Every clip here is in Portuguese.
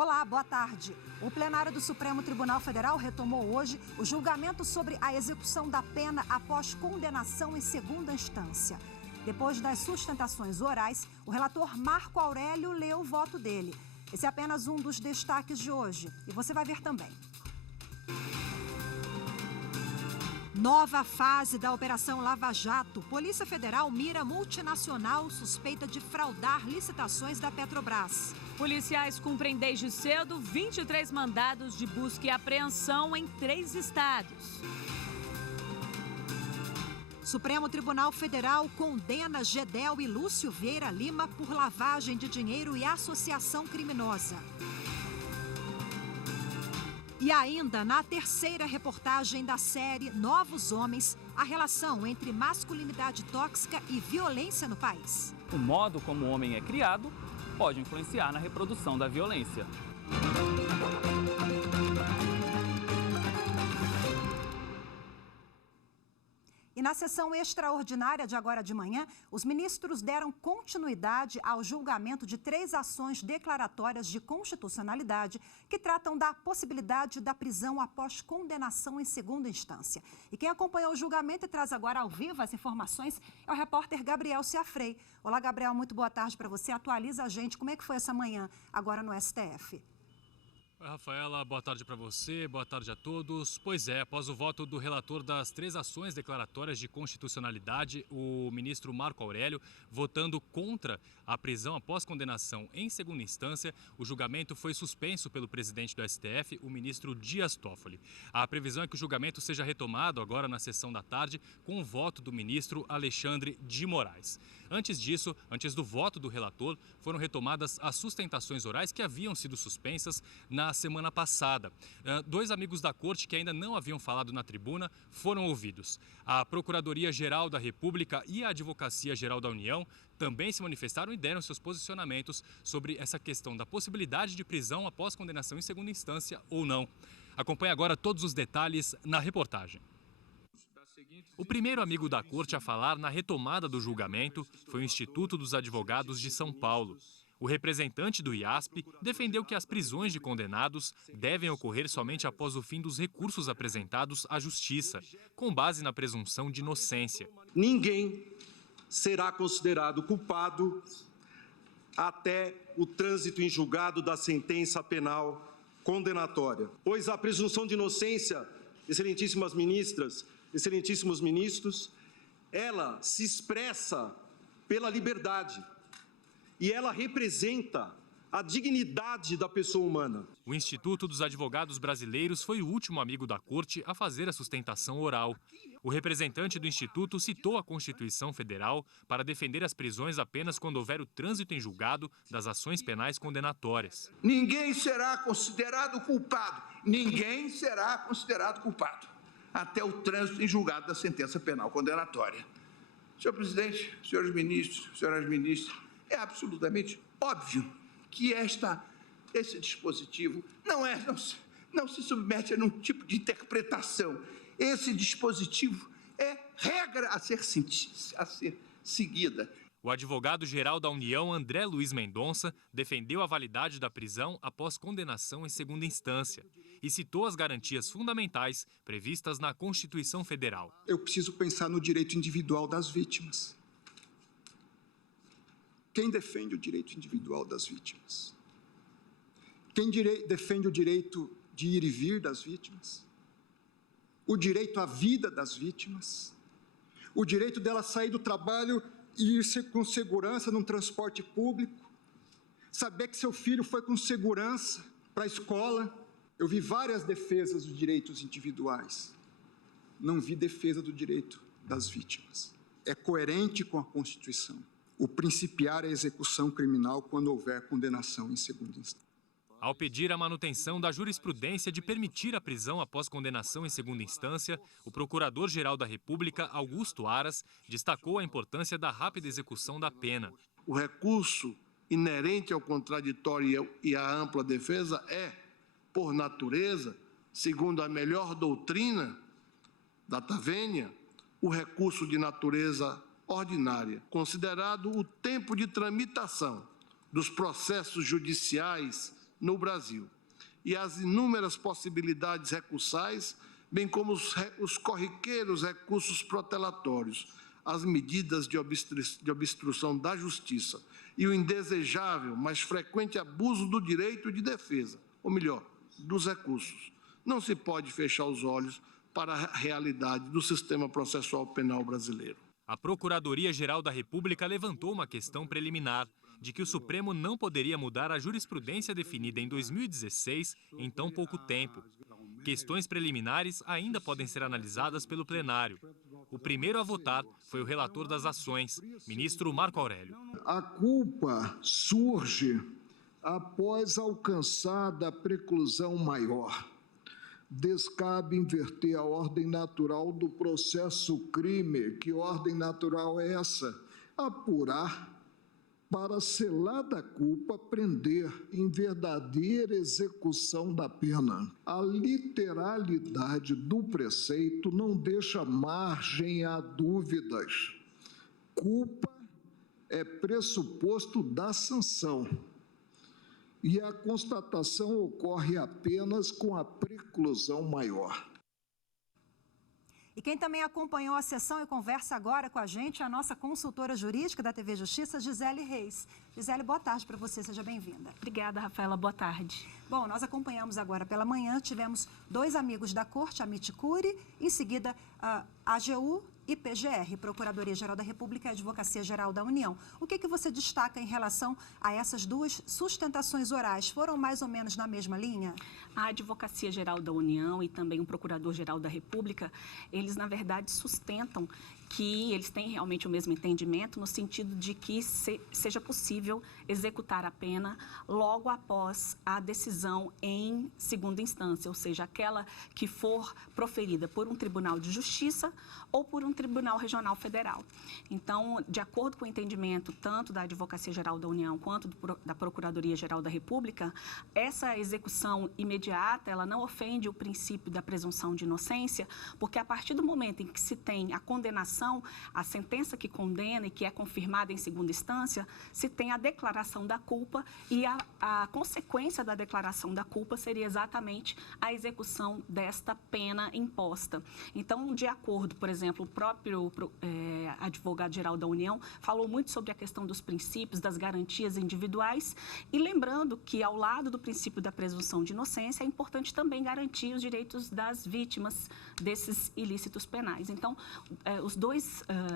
Olá, boa tarde. O plenário do Supremo Tribunal Federal retomou hoje o julgamento sobre a execução da pena após condenação em segunda instância. Depois das sustentações orais, o relator Marco Aurélio leu o voto dele. Esse é apenas um dos destaques de hoje e você vai ver também. Nova fase da Operação Lava Jato. Polícia Federal mira multinacional suspeita de fraudar licitações da Petrobras. Policiais cumprem desde cedo 23 mandados de busca e apreensão em 3 estados. Supremo Tribunal Federal condena Gedel e Lúcio Vieira Lima por lavagem de dinheiro e associação criminosa. E ainda, na terceira reportagem da série Novos Homens, a relação entre masculinidade tóxica e violência no país. O modo como o homem é criado pode influenciar na reprodução da violência. E na sessão extraordinária de agora de manhã, os ministros deram continuidade ao julgamento de 3 ações declaratórias de constitucionalidade que tratam da possibilidade da prisão após condenação em segunda instância. E quem acompanhou o julgamento e traz agora ao vivo as informações é o repórter Gabriel Ciafrei. Olá, Gabriel, muito boa tarde para você. Atualiza a gente como é que foi essa manhã agora no STF. Oi, Rafaela, boa tarde para você, boa tarde a todos. Pois é, após o voto do relator das 3 ações declaratórias de constitucionalidade, o ministro Marco Aurélio, votando contra a prisão após condenação em segunda instância, o julgamento foi suspenso pelo presidente do STF, o ministro Dias Toffoli. A previsão é que o julgamento seja retomado agora na sessão da tarde, com o voto do ministro Alexandre de Moraes. Antes disso, antes do voto do relator, foram retomadas as sustentações orais que haviam sido suspensas na semana passada. 2 amigos da corte que ainda não haviam falado na tribuna foram ouvidos. A Procuradoria-Geral da República e a Advocacia-Geral da União também se manifestaram e deram seus posicionamentos sobre essa questão da possibilidade de prisão após condenação em segunda instância ou não. Acompanhe agora todos os detalhes na reportagem. O primeiro amigo da corte a falar na retomada do julgamento foi o Instituto dos Advogados de São Paulo. O representante do IASP defendeu que as prisões de condenados devem ocorrer somente após o fim dos recursos apresentados à Justiça, com base na presunção de inocência. Ninguém será considerado culpado até o trânsito em julgado da sentença penal condenatória, pois a presunção de inocência, excelentíssimas ministras, excelentíssimos ministros, ela se expressa pela liberdade e ela representa a dignidade da pessoa humana. O Instituto dos Advogados Brasileiros foi o último amigo da corte a fazer a sustentação oral. O representante do Instituto citou a Constituição Federal para defender as prisões apenas quando houver o trânsito em julgado das ações penais condenatórias. Ninguém será considerado culpado. Ninguém será considerado culpado até o trânsito em julgado da sentença penal condenatória. Senhor presidente, senhores ministros, senhoras ministras, é absolutamente óbvio que esse dispositivo não se submete a nenhum tipo de interpretação. Esse dispositivo é regra a ser seguida. O advogado-geral da União, André Luiz Mendonça, defendeu a validade da prisão após condenação em segunda instância e citou as garantias fundamentais previstas na Constituição Federal. Eu preciso pensar no direito individual das vítimas. Quem defende o direito individual das vítimas? Quem defende o direito de ir e vir das vítimas? O direito à vida das vítimas? O direito dela sair do trabalho e ir com segurança num transporte público? Saber que seu filho foi com segurança para a escola? Eu vi várias defesas dos direitos individuais. Não vi defesa do direito das vítimas. É coerente com a Constituição o principiar a execução criminal quando houver condenação em segunda instância. Ao pedir a manutenção da jurisprudência de permitir a prisão após condenação em segunda instância, o Procurador-Geral da República, Augusto Aras, destacou a importância da rápida execução da pena. O recurso inerente ao contraditório e à ampla defesa é, por natureza, segundo a melhor doutrina da Tavênia, o recurso de natureza ordinária, considerado o tempo de tramitação dos processos judiciais no Brasil, e as inúmeras possibilidades recursais, bem como os corriqueiros recursos protelatórios, as medidas de obstrução da justiça e o indesejável, mas frequente abuso do direito de defesa, ou melhor, dos recursos. Não se pode fechar os olhos para a realidade do sistema processual penal brasileiro. A Procuradoria-Geral da República levantou uma questão preliminar de que o Supremo não poderia mudar a jurisprudência definida em 2016 em tão pouco tempo. Questões preliminares ainda podem ser analisadas pelo plenário. O primeiro a votar foi o relator das ações, ministro Marco Aurélio. A culpa surge após alcançada a preclusão maior. Descabe inverter a ordem natural do processo crime. Que ordem natural é essa? Apurar para, selada a culpa, prender em verdadeira execução da pena. A literalidade do preceito não deixa margem a dúvidas. Culpa é pressuposto da sanção. E a constatação ocorre apenas com a preclusão maior. E quem também acompanhou a sessão e conversa agora com a gente é a nossa consultora jurídica da TV Justiça, Gisele Reis. Gisele, boa tarde para você, seja bem-vinda. Obrigada, Rafaela, boa tarde. Bom, nós acompanhamos agora pela manhã, tivemos 2 amigos da Corte, Amit Cury, em seguida a AGU e PGR, Procuradoria-Geral da República e Advocacia-Geral da União. O que você destaca em relação a essas 2 sustentações orais? Foram mais ou menos na mesma linha? A Advocacia-Geral da União e também o Procurador-Geral da República, eles, na verdade, sustentam que eles têm realmente o mesmo entendimento no sentido de que seja possível executar a pena logo após a decisão em segunda instância, ou seja, aquela que for proferida por um tribunal de justiça ou por um tribunal regional federal. Então, de acordo com o entendimento tanto da Advocacia-Geral da União quanto da Procuradoria-Geral da República, essa execução imediata, ela não ofende o princípio da presunção de inocência, porque a partir do momento em que se tem a condenação, a sentença que condena e que é confirmada em segunda instância, se tem a declaração da culpa e a consequência da declaração da culpa seria exatamente a execução desta pena imposta. Então, de acordo, por exemplo, o próprio advogado-geral da União falou muito sobre a questão dos princípios, das garantias individuais e lembrando que, ao lado do princípio da presunção de inocência, é importante também garantir os direitos das vítimas desses ilícitos penais. Então,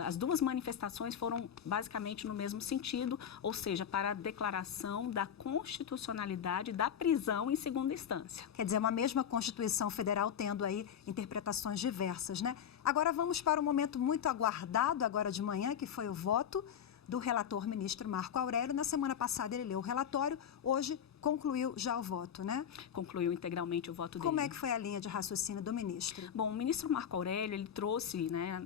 as 2 manifestações foram basicamente no mesmo sentido, ou seja, para a declaração da constitucionalidade da prisão em segunda instância. Quer dizer, uma mesma Constituição Federal tendo aí interpretações diversas, né? Agora vamos para um momento muito aguardado agora de manhã, que foi o voto do relator ministro Marco Aurélio. Na semana passada ele leu o relatório, hoje concluiu já o voto, né? Concluiu integralmente o voto dele. Como é que foi a linha de raciocínio do ministro? Bom, o ministro Marco Aurélio, ele trouxe, né,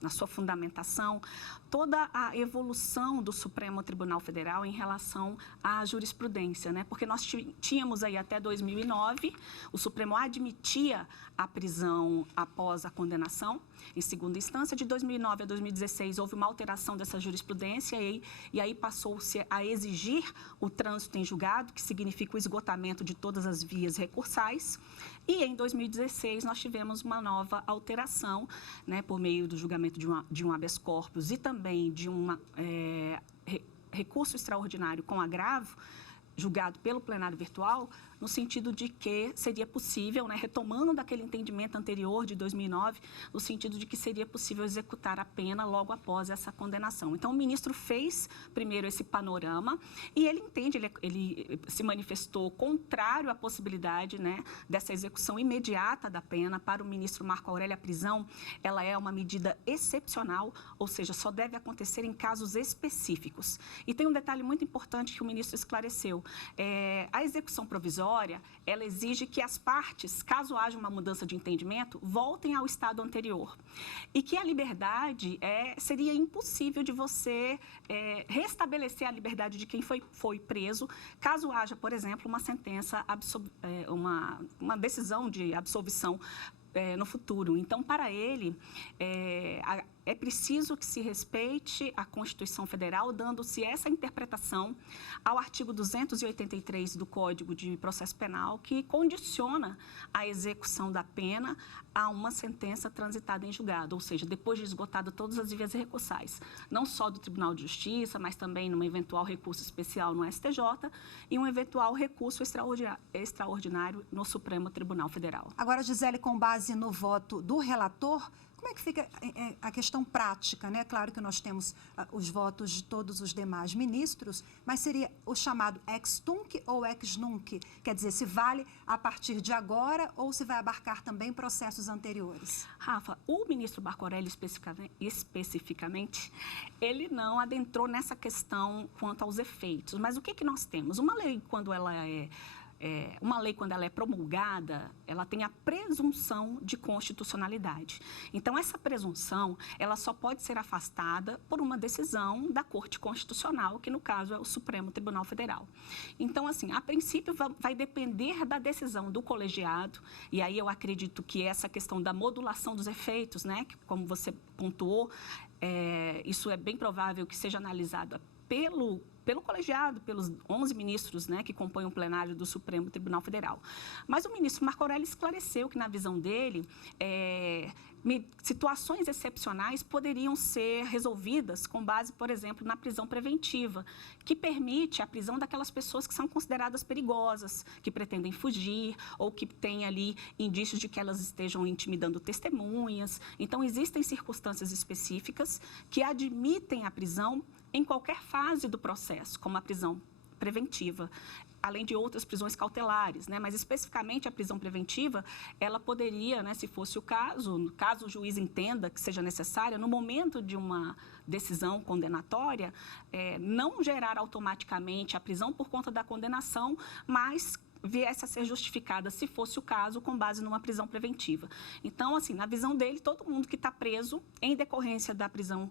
na sua fundamentação, toda a evolução do Supremo Tribunal Federal em relação à jurisprudência, né? Porque nós tínhamos aí até 2009, o Supremo admitia a prisão após a condenação em segunda instância. De 2009 a 2016 houve uma alteração dessa jurisprudência e aí passou-se a exigir o trânsito em julgado, que significa o esgotamento de todas as vias recursais. E em 2016 nós tivemos uma nova alteração, né, por meio do julgamento de um habeas corpus e também de um recurso extraordinário com agravo, julgado pelo plenário virtual, no sentido de que seria possível, né, retomando daquele entendimento anterior de 2009, no sentido de que seria possível executar a pena logo após essa condenação. Então, o ministro fez primeiro esse panorama e ele entende, ele se manifestou contrário à possibilidade, né, dessa execução imediata da pena. Para o ministro Marco Aurélio, a prisão ela é uma medida excepcional, ou seja, só deve acontecer em casos específicos. E tem um detalhe muito importante que o ministro esclareceu. A execução provisória, ela exige que as partes, caso haja uma mudança de entendimento, voltem ao estado anterior. E que a liberdade seria impossível de você restabelecer a liberdade de quem foi preso, caso haja, por exemplo, uma sentença, uma decisão de absolvição no futuro. Então, para ele, é preciso que se respeite a Constituição Federal, dando-se essa interpretação ao artigo 283 do Código de Processo Penal, que condiciona a execução da pena a uma sentença transitada em julgado, ou seja, depois de esgotada todas as vias recursais, não só do Tribunal de Justiça, mas também num eventual recurso especial no STJ e um eventual recurso extraordinário no Supremo Tribunal Federal. Agora, Gisele, com base no voto do relator, como é que fica a questão prática, né? Claro que nós temos os votos de todos os demais ministros, mas seria o chamado ex-tunc ou ex-nunc? Quer dizer, se vale a partir de agora ou se vai abarcar também processos anteriores? Rafa, o ministro Marco Aurélio especificamente, ele não adentrou nessa questão quanto aos efeitos. Mas o que nós temos? Uma lei, quando ela é promulgada, ela tem a presunção de constitucionalidade. Então, essa presunção, ela só pode ser afastada por uma decisão da Corte Constitucional, que no caso é o Supremo Tribunal Federal. Então, assim, a princípio vai depender da decisão do colegiado, e aí eu acredito que essa questão da modulação dos efeitos, né, que, como você pontuou, isso é bem provável que seja analisado pelo colegiado, pelos 11 ministros, né, que compõem o plenário do Supremo Tribunal Federal. Mas o ministro Marco Aurélio esclareceu que, na visão dele, situações excepcionais poderiam ser resolvidas com base, por exemplo, na prisão preventiva, que permite a prisão daquelas pessoas que são consideradas perigosas, que pretendem fugir ou que têm ali indícios de que elas estejam intimidando testemunhas. Então, existem circunstâncias específicas que admitem a prisão em qualquer fase do processo, como a prisão preventiva, além de outras prisões cautelares, né? Mas especificamente a prisão preventiva, ela poderia, né, se fosse o caso o juiz entenda que seja necessária, no momento de uma decisão condenatória, não gerar automaticamente a prisão por conta da condenação, mas viesse a ser justificada, se fosse o caso, com base numa prisão preventiva. Então, assim, na visão dele, todo mundo que está preso, em decorrência da prisão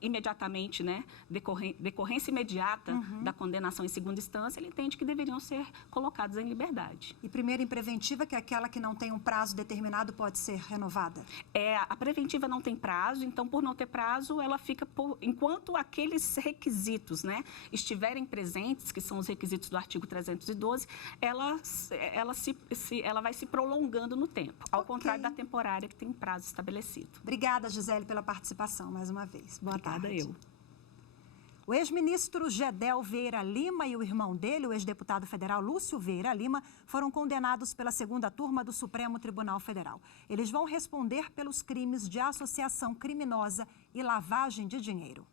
imediatamente, né, decorrência imediata da condenação em segunda instância, ele entende que deveriam ser colocados em liberdade. E primeiro em preventiva, que é aquela que não tem um prazo determinado, pode ser renovada? A preventiva não tem prazo, então, por não ter prazo, ela fica enquanto aqueles requisitos, né, estiverem presentes, que são os requisitos do artigo 312, ela vai se prolongando no tempo, ao contrário da temporária, que tem prazo estabelecido. Obrigada, Gisele, pela participação mais uma vez. Boa tarde. Obrigada, eu. O ex-ministro Gedel Vieira Lima e o irmão dele, o ex-deputado federal Lúcio Vieira Lima, foram condenados pela segunda turma do Supremo Tribunal Federal. Eles vão responder pelos crimes de associação criminosa e lavagem de dinheiro.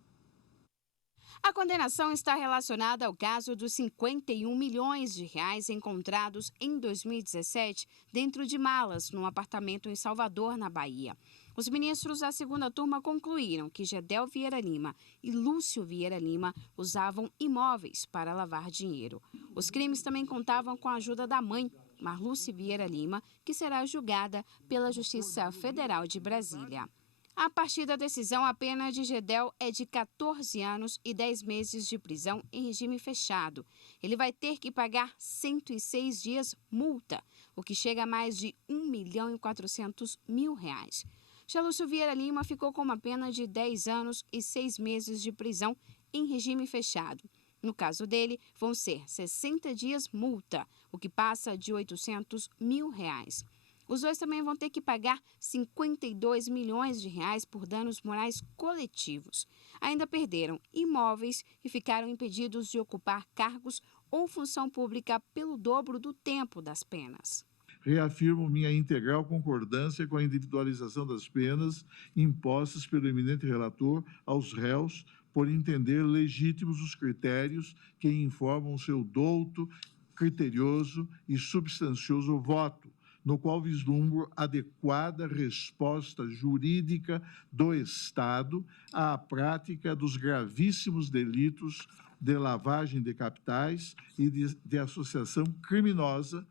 A condenação está relacionada ao caso dos 51 milhões de reais encontrados em 2017 dentro de malas num apartamento em Salvador, na Bahia. Os ministros da segunda turma concluíram que Gedel Vieira Lima e Lúcio Vieira Lima usavam imóveis para lavar dinheiro. Os crimes também contavam com a ajuda da mãe, Marluce Vieira Lima, que será julgada pela Justiça Federal de Brasília. A partir da decisão, a pena de Gedel é de 14 anos e 10 meses de prisão em regime fechado. Ele vai ter que pagar 106 dias multa, o que chega a mais de R$1.400.000. Já Lúcio Vieira Lima ficou com uma pena de 10 anos e 6 meses de prisão em regime fechado. No caso dele, vão ser 60 dias multa, o que passa de R$800.000. Os dois também vão ter que pagar 52 milhões de reais por danos morais coletivos. Ainda perderam imóveis e ficaram impedidos de ocupar cargos ou função pública pelo dobro do tempo das penas. Reafirmo minha integral concordância com a individualização das penas impostas pelo eminente relator aos réus por entender legítimos os critérios que informam o seu douto, criterioso e substancioso voto, no qual vislumbro adequada resposta jurídica do Estado à prática dos gravíssimos delitos de lavagem de capitais e de associação criminosa,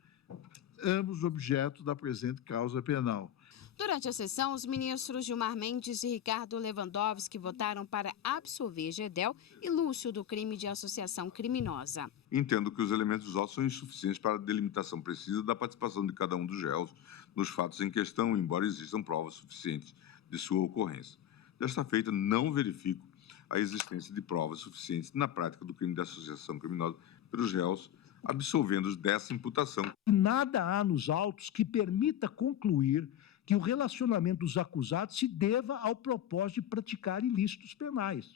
ambos objeto da presente causa penal. Durante a sessão, os ministros Gilmar Mendes e Ricardo Lewandowski votaram para absolver Gedel e Lúcio do crime de associação criminosa. Entendo que os elementos dos autos são insuficientes para a delimitação precisa da participação de cada um dos réus nos fatos em questão, embora existam provas suficientes de sua ocorrência. Desta feita, não verifico a existência de provas suficientes na prática do crime de associação criminosa pelos réus, absolvendo-os dessa imputação. Nada há nos autos que permita concluir que o relacionamento dos acusados se deva ao propósito de praticar ilícitos penais.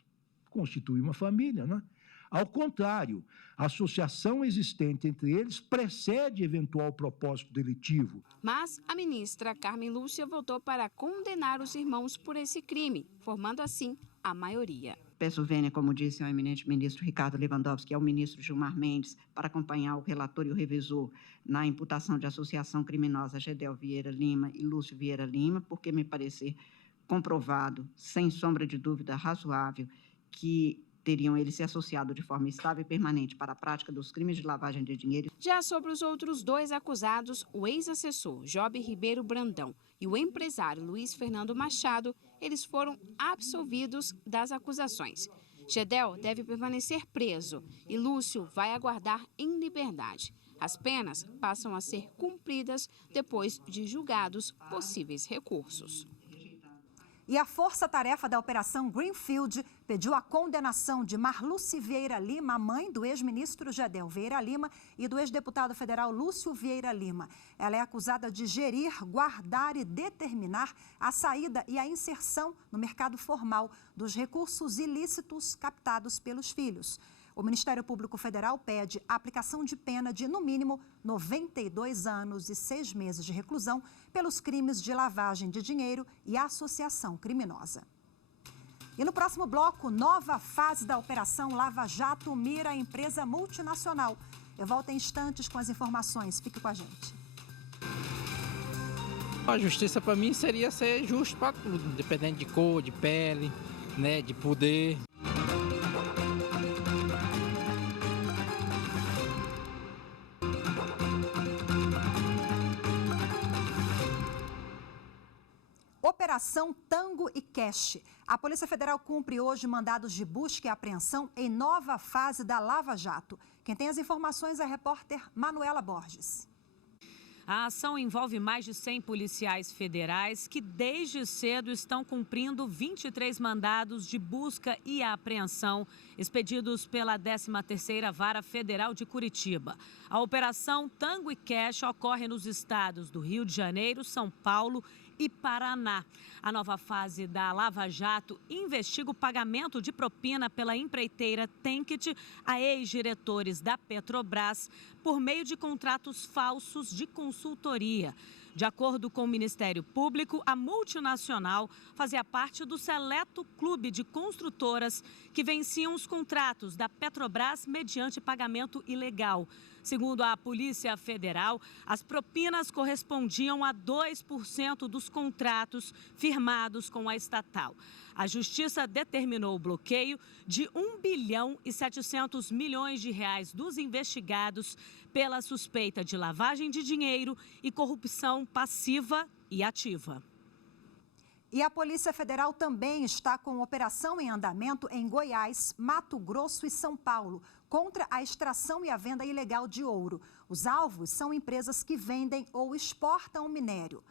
Constitui uma família, né? Ao contrário, a associação existente entre eles precede eventual propósito delitivo. Mas a ministra Carmen Lúcia votou para condenar os irmãos por esse crime, formando assim a maioria. Peço vênia, como disse ao eminente ministro Ricardo Lewandowski, ao ministro Gilmar Mendes, para acompanhar o relator e o revisor na imputação de associação criminosa Gedel Vieira Lima e Lúcio Vieira Lima, porque me parecer comprovado, sem sombra de dúvida razoável, que teriam eles se associado de forma estável e permanente para a prática dos crimes de lavagem de dinheiro. Já sobre os outros dois acusados, o ex-assessor Job Ribeiro Brandão e o empresário Luiz Fernando Machado, eles foram absolvidos das acusações. Gedel deve permanecer preso e Lúcio vai aguardar em liberdade. As penas passam a ser cumpridas depois de julgados possíveis recursos. E a força-tarefa da Operação Greenfield pediu a condenação de Marluce Vieira Lima, a mãe do ex-ministro Gedel Vieira Lima e do ex-deputado federal Lúcio Vieira Lima. Ela é acusada de gerir, guardar e determinar a saída e a inserção no mercado formal dos recursos ilícitos captados pelos filhos. O Ministério Público Federal pede a aplicação de pena de, no mínimo, 92 anos e 6 meses de reclusão pelos crimes de lavagem de dinheiro e associação criminosa. E no próximo bloco, nova fase da Operação Lava Jato mira a empresa multinacional. Eu volto em instantes com as informações. Fique com a gente. A justiça, para mim, seria ser justo para tudo, dependendo de cor, de pele, né, de poder. Operação Tango e Cash. A Polícia Federal cumpre hoje mandados de busca e apreensão em nova fase da Lava Jato. Quem tem as informações é a repórter Manuela Borges. A ação envolve mais de 100 policiais federais que desde cedo estão cumprindo 23 mandados de busca e apreensão expedidos pela 13ª Vara Federal de Curitiba. A Operação Tango e Cash ocorre nos estados do Rio de Janeiro, São Paulo e Paraná. A nova fase da Lava Jato investiga o pagamento de propina pela empreiteira Tenkit a ex-diretores da Petrobras por meio de contratos falsos de consultoria. De acordo com o Ministério Público, a multinacional fazia parte do seleto clube de construtoras que venciam os contratos da Petrobras mediante pagamento ilegal. Segundo a Polícia Federal, as propinas correspondiam a 2% dos contratos firmados com a estatal. A Justiça determinou o bloqueio de 1 bilhão e 700 milhões de reais dos investigados pela suspeita de lavagem de dinheiro e corrupção passiva e ativa. E a Polícia Federal também está com operação em andamento em Goiás, Mato Grosso e São Paulo, contra a extração e a venda ilegal de ouro. Os alvos são empresas que vendem ou exportam minério.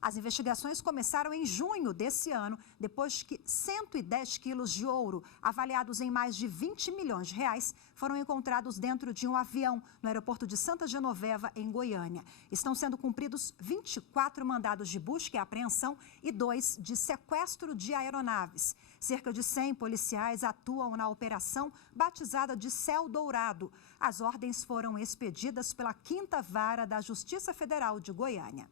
As investigações começaram em junho desse ano, depois que 110 quilos de ouro, avaliados em mais de 20 milhões de reais, foram encontrados dentro de um avião no aeroporto de Santa Genoveva, em Goiânia. Estão sendo cumpridos 24 mandados de busca e apreensão e 2 de sequestro de aeronaves. Cerca de 100 policiais atuam na operação batizada de Céu Dourado. As ordens foram expedidas pela 5ª Vara da Justiça Federal de Goiânia.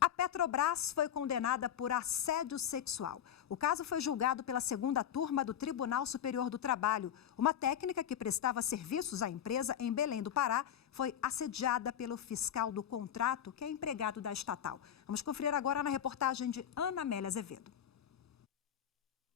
A Petrobras foi condenada por assédio sexual. O caso foi julgado pela 2ª turma do Tribunal Superior do Trabalho. Uma técnica que prestava serviços à empresa em Belém do Pará foi assediada pelo fiscal do contrato, que é empregado da estatal. Vamos conferir agora na reportagem de Ana Amélia Azevedo.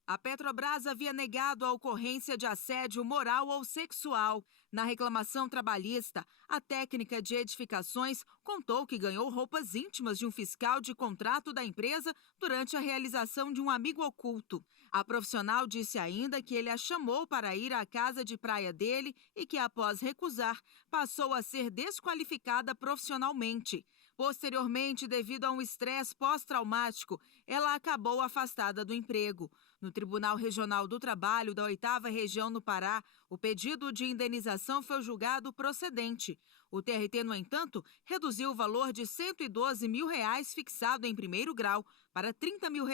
A Petrobras havia negado a ocorrência de assédio moral ou sexual. Na reclamação trabalhista, a técnica de edificações contou que ganhou roupas íntimas de um fiscal de contrato da empresa durante a realização de um amigo oculto. A profissional disse ainda que ele a chamou para ir à casa de praia dele e que, após recusar, passou a ser desqualificada profissionalmente. Posteriormente, devido a um estresse pós-traumático, ela acabou afastada do emprego. No Tribunal Regional do Trabalho da 8ª Região no Pará, o pedido de indenização foi julgado procedente. O TRT, no entanto, reduziu o valor de R$ 112 mil fixado em primeiro grau para R$ 30 mil.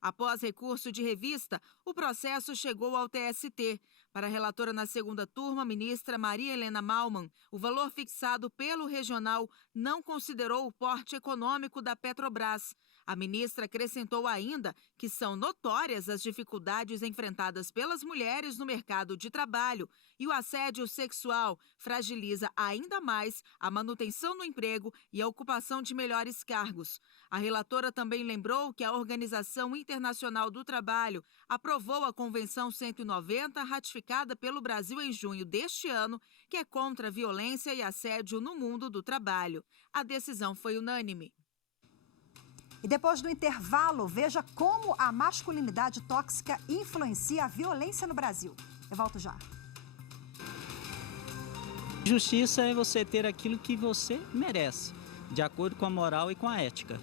Após recurso de revista, o processo chegou ao TST. Para a relatora na segunda turma, a ministra Maria Helena Malman, o valor fixado pelo regional não considerou o porte econômico da Petrobras. A ministra acrescentou ainda que são notórias as dificuldades enfrentadas pelas mulheres no mercado de trabalho e o assédio sexual fragiliza ainda mais a manutenção no emprego e a ocupação de melhores cargos. A relatora também lembrou que a Organização Internacional do Trabalho aprovou a Convenção 190, ratificada pelo Brasil em junho deste ano, que é contra a violência e assédio no mundo do trabalho. A decisão foi unânime. E depois do intervalo, veja como a masculinidade tóxica influencia a violência no Brasil. Eu volto já. Justiça é você ter aquilo que você merece, de acordo com a moral e com a ética.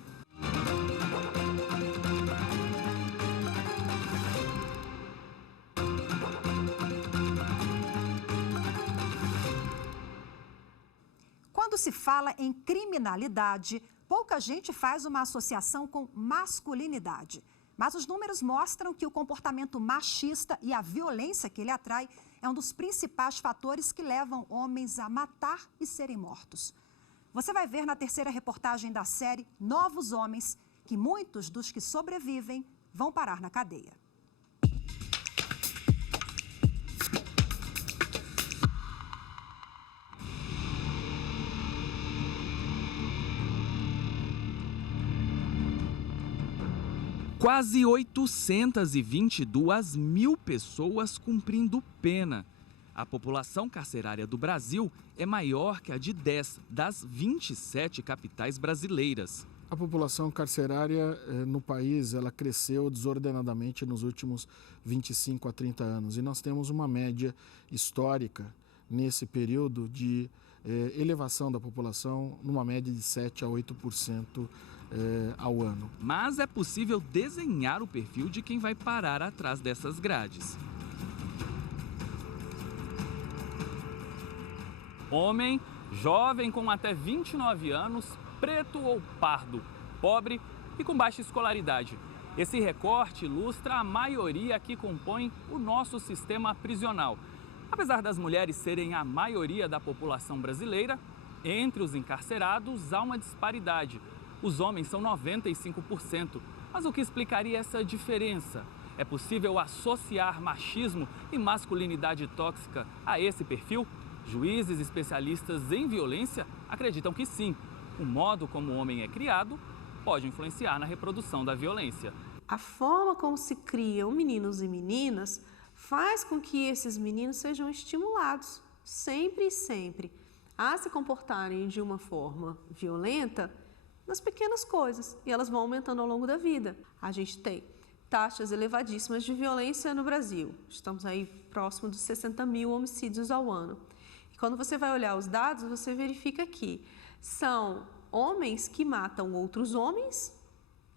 Quando se fala em criminalidade, pouca gente faz uma associação com masculinidade. Mas os números mostram que o comportamento machista e a violência que ele atrai é um dos principais fatores que levam homens a matar e serem mortos. Você vai ver na terceira reportagem da série Novos Homens que muitos dos que sobrevivem vão parar na cadeia. Quase 822 mil pessoas cumprindo pena. A população carcerária do Brasil é maior que a de 10 das 27 capitais brasileiras. A população carcerária no país ela cresceu desordenadamente nos últimos 25 a 30 anos. E nós temos uma média histórica nesse período de elevação da população, numa média de 7 a 8% ao ano. Mas é possível desenhar o perfil de quem vai parar atrás dessas grades. Homem, jovem com até 29 anos, preto ou pardo, pobre e com baixa escolaridade. Esse recorte ilustra a maioria que compõe o nosso sistema prisional. Apesar das mulheres serem a maioria da população brasileira, entre os encarcerados há uma disparidade. Os homens são 95%. Mas o que explicaria essa diferença? É possível associar machismo e masculinidade tóxica a esse perfil? Juízes especialistas em violência acreditam que sim. O modo como o homem é criado pode influenciar na reprodução da violência. A forma como se criam meninos e meninas faz com que esses meninos sejam estimulados, sempre e sempre, a se comportarem de uma forma violenta nas pequenas coisas, e elas vão aumentando ao longo da vida. A gente tem taxas elevadíssimas de violência no Brasil. Estamos aí próximo dos 60 mil homicídios ao ano. E quando você vai olhar os dados, você verifica que são homens que matam outros homens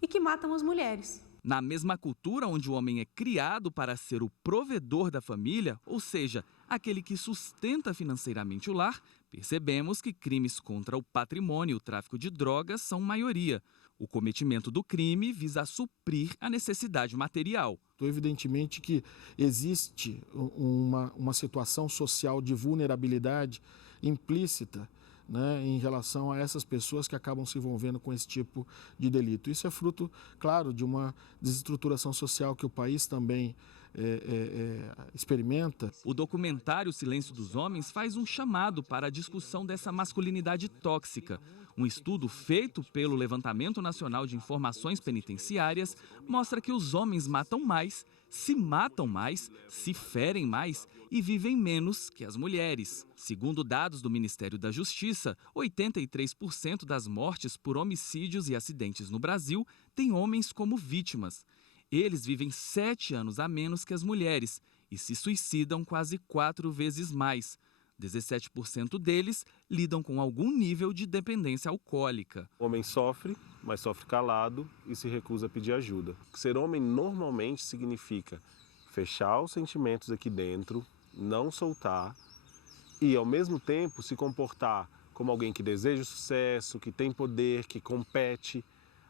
e que matam as mulheres. Na mesma cultura onde o homem é criado para ser o provedor da família, ou seja, aquele que sustenta financeiramente o lar, percebemos que crimes contra o patrimônio e o tráfico de drogas são maioria. O cometimento do crime visa suprir a necessidade material. Evidentemente que existe uma situação social de vulnerabilidade implícita, né, em relação a essas pessoas que acabam se envolvendo com esse tipo de delito. Isso é fruto, claro, de uma desestruturação social que o país também experimenta. O documentário Silêncio dos Homens faz um chamado para a discussão dessa masculinidade tóxica. Um estudo feito pelo Levantamento Nacional de Informações Penitenciárias mostra que os homens matam mais, se ferem mais e vivem menos que as mulheres. Segundo dados do Ministério da Justiça, 83% das mortes por homicídios e acidentes no Brasil têm homens como vítimas. Eles vivem 7 anos a menos que as mulheres e se suicidam quase 4 vezes mais. 17% deles lidam com algum nível de dependência alcoólica. O homem sofre, mas sofre calado e se recusa a pedir ajuda. Ser homem normalmente significa fechar os sentimentos aqui dentro, não soltar e, ao mesmo tempo, se comportar como alguém que deseja sucesso, que tem poder, que compete.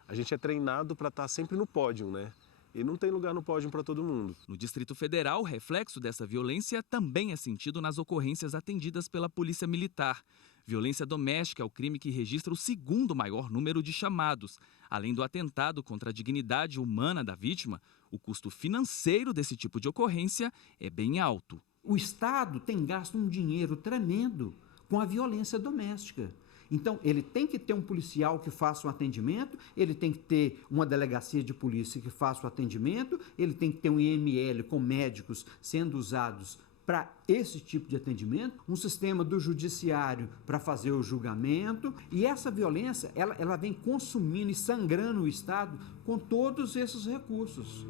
A gente é treinado para estar sempre no pódio, né? E não tem lugar no pódio para todo mundo. No Distrito Federal, o reflexo dessa violência também é sentido nas ocorrências atendidas pela Polícia Militar. Violência doméstica é o crime que registra o segundo maior número de chamados. Além do atentado contra a dignidade humana da vítima, o custo financeiro desse tipo de ocorrência é bem alto. O Estado tem gasto um dinheiro tremendo com a violência doméstica. Então, ele tem que ter um policial que faça o atendimento, ele tem que ter uma delegacia de polícia que faça o atendimento, ele tem que ter um IML com médicos sendo usados para esse tipo de atendimento, um sistema do judiciário para fazer o julgamento. E essa violência, ela vem consumindo e sangrando o Estado com todos esses recursos.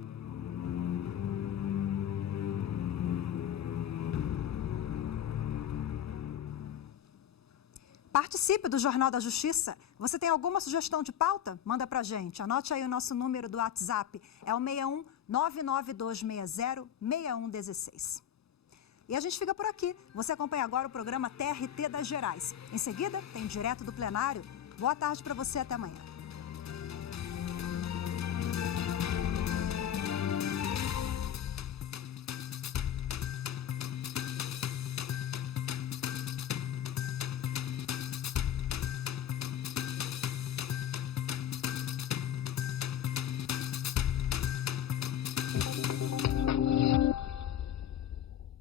Participe do Jornal da Justiça. Você tem alguma sugestão de pauta? Manda pra gente. Anote aí o nosso número do WhatsApp. É o 61 99260 6116. E a gente fica por aqui. Você acompanha agora o programa TRT das Gerais. Em seguida, tem direto do plenário. Boa tarde para você, até amanhã.